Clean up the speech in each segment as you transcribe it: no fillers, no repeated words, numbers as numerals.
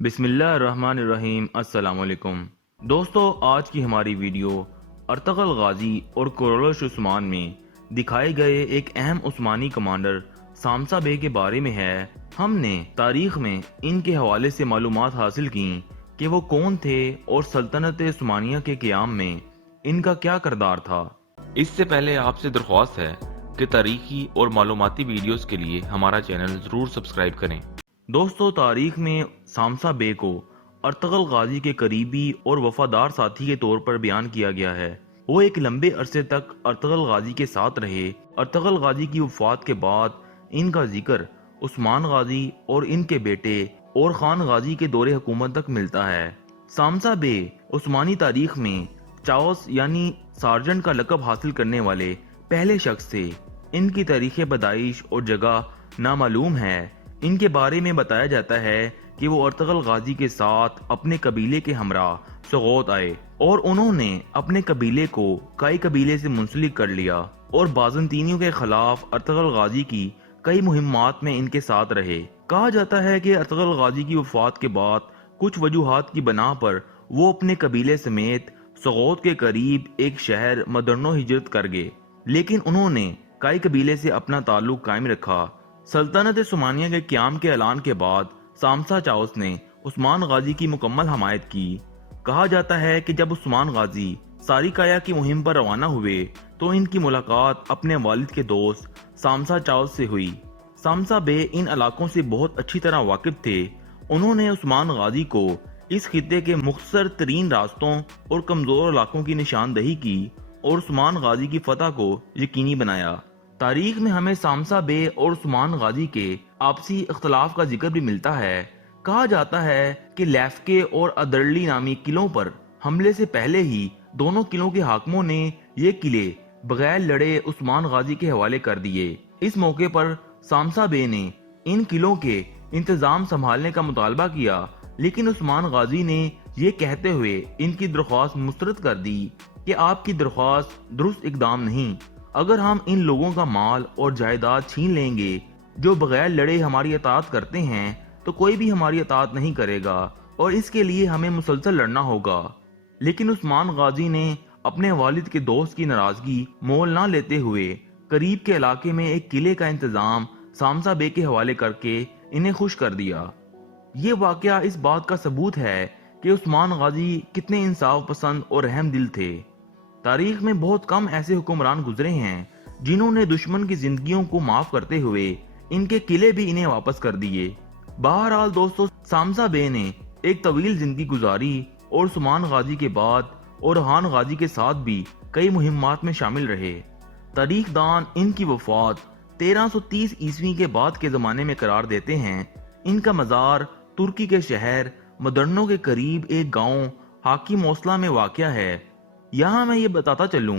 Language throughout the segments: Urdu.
بسم اللہ الرحمن الرحیم۔ السلام علیکم دوستو، آج کی ہماری ویڈیو ارطغرل غازی اور کورولوش عثمان میں دکھائے گئے ایک اہم عثمانی کمانڈر سامسا بے کے بارے میں ہے۔ ہم نے تاریخ میں ان کے حوالے سے معلومات حاصل کی کہ وہ کون تھے اور سلطنت عثمانیہ کے قیام میں ان کا کیا کردار تھا۔ اس سے پہلے آپ سے درخواست ہے کہ تاریخی اور معلوماتی ویڈیوز کے لیے ہمارا چینل ضرور سبسکرائب کریں۔ دوستو، تاریخ میں سامسا بے کو ارطغرل غازی کے قریبی اور وفادار ساتھی کے طور پر بیان کیا گیا ہے۔ وہ ایک لمبے عرصے تک ارطغرل غازی کے ساتھ رہے۔ ارطغرل غازی کی وفات کے بعد ان کا ذکر عثمان غازی اور ان کے بیٹے اور خان غازی کے دور حکومت تک ملتا ہے۔ سامسا بے عثمانی تاریخ میں چاوس یعنی سارجنٹ کا لقب حاصل کرنے والے پہلے شخص تھے۔ ان کی تاریخ پیدائش اور جگہ نامعلوم ہے۔ ان کے بارے میں بتایا جاتا ہے کہ وہ ارطغرل غازی کے ساتھ اپنے قبیلے کے ہمراہ سغوت آئے اور انہوں نے اپنے قبیلے کو کائی قبیلے سے منسلک کر لیا اور بازنطینیوں کے خلاف ارطغرل غازی کی کئی مہمات میں ان کے ساتھ رہے۔ کہا جاتا ہے کہ ارطغرل غازی کی وفات کے بعد کچھ وجوہات کی بنا پر وہ اپنے قبیلے سمیت سغوت کے قریب ایک شہر مدرنو ہجرت کر گئے، لیکن انہوں نے کائی قبیلے سے اپنا تعلق قائم رکھا۔ سلطنت عثمانیہ کے قیام کے اعلان کے بعد سامسا چاوس نے عثمان غازی کی مکمل حمایت کی۔ کہا جاتا ہے کہ جب عثمان غازی ساریکایا کی مہم پر روانہ ہوئے تو ان کی ملاقات اپنے والد کے دوست سامسا چاوس سے ہوئی۔ سامسا بے ان علاقوں سے بہت اچھی طرح واقف تھے۔ انہوں نے عثمان غازی کو اس خطے کے مختصر ترین راستوں اور کمزور علاقوں کی نشاندہی کی اور عثمان غازی کی فتح کو یقینی بنایا۔ تاریخ میں ہمیں سامسا بے اور عثمان غازی کے آپسی اختلاف کا ذکر بھی ملتا ہے۔ کہا جاتا ہے کہ لیفکے اور ادرلی نامی قلعوں پر حملے سے پہلے ہی دونوں قلعوں کے حاکموں نے یہ قلعے بغیر لڑے عثمان غازی کے حوالے کر دیے۔ اس موقع پر سامسا بے نے ان قلعوں کے انتظام سنبھالنے کا مطالبہ کیا، لیکن عثمان غازی نے یہ کہتے ہوئے ان کی درخواست مسترد کر دی کہ آپ کی درخواست درست اقدام نہیں۔ اگر ہم ان لوگوں کا مال اور جائیداد چھین لیں گے جو بغیر لڑے ہماری اطاعت کرتے ہیں تو کوئی بھی ہماری اطاعت نہیں کرے گا اور اس کے لیے ہمیں مسلسل لڑنا ہوگا۔ لیکن عثمان غازی نے اپنے والد کے دوست کی ناراضگی مول نہ لیتے ہوئے قریب کے علاقے میں ایک قلعے کا انتظام سامسا بے کے حوالے کر کے انہیں خوش کر دیا۔ یہ واقعہ اس بات کا ثبوت ہے کہ عثمان غازی کتنے انصاف پسند اور رحم دل تھے۔ تاریخ میں بہت کم ایسے حکمران گزرے ہیں جنہوں نے دشمن کی زندگیوں کو معاف کرتے ہوئے ان کے قلعے بھی انہیں واپس کر دیے۔ بہرحال دوستو، سامسا بے نے ایک طویل زندگی گزاری اور عثمان غازی کے بعد اور خان غازی کے ساتھ بھی کئی مہمات میں شامل رہے۔ تاریخ دان ان کی وفات 1330 عیسوی کے بعد کے زمانے میں قرار دیتے ہیں۔ ان کا مزار ترکی کے شہر مدرنو کے قریب ایک گاؤں حاکی موصلہ میں واقع ہے۔ یہاں میں یہ بتاتا چلوں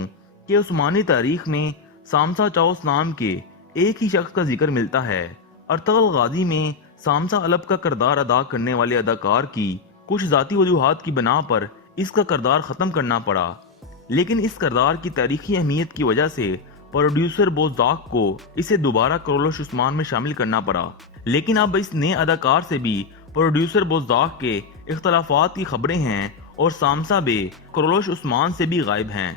کہ عثمانی تاریخ میں سامسا چاوس نام کے ایک ہی شخص کا ذکر ملتا ہے۔ ارطغرل غازی میں سامسا الب کا کردار ادا کرنے والے اداکار کی کچھ ذاتی وجوہات کی بنا پر اس کا کردار ختم کرنا پڑا، لیکن اس کردار کی تاریخی اہمیت کی وجہ سے پروڈیوسر بوزداق کو اسے دوبارہ کورولوش عثمان میں شامل کرنا پڑا۔ لیکن اب اس نئے اداکار سے بھی پروڈیوسر بوزداق کے اختلافات کی خبریں ہیں اور سامسا بے کورولوش عثمان سے بھی غائب ہیں۔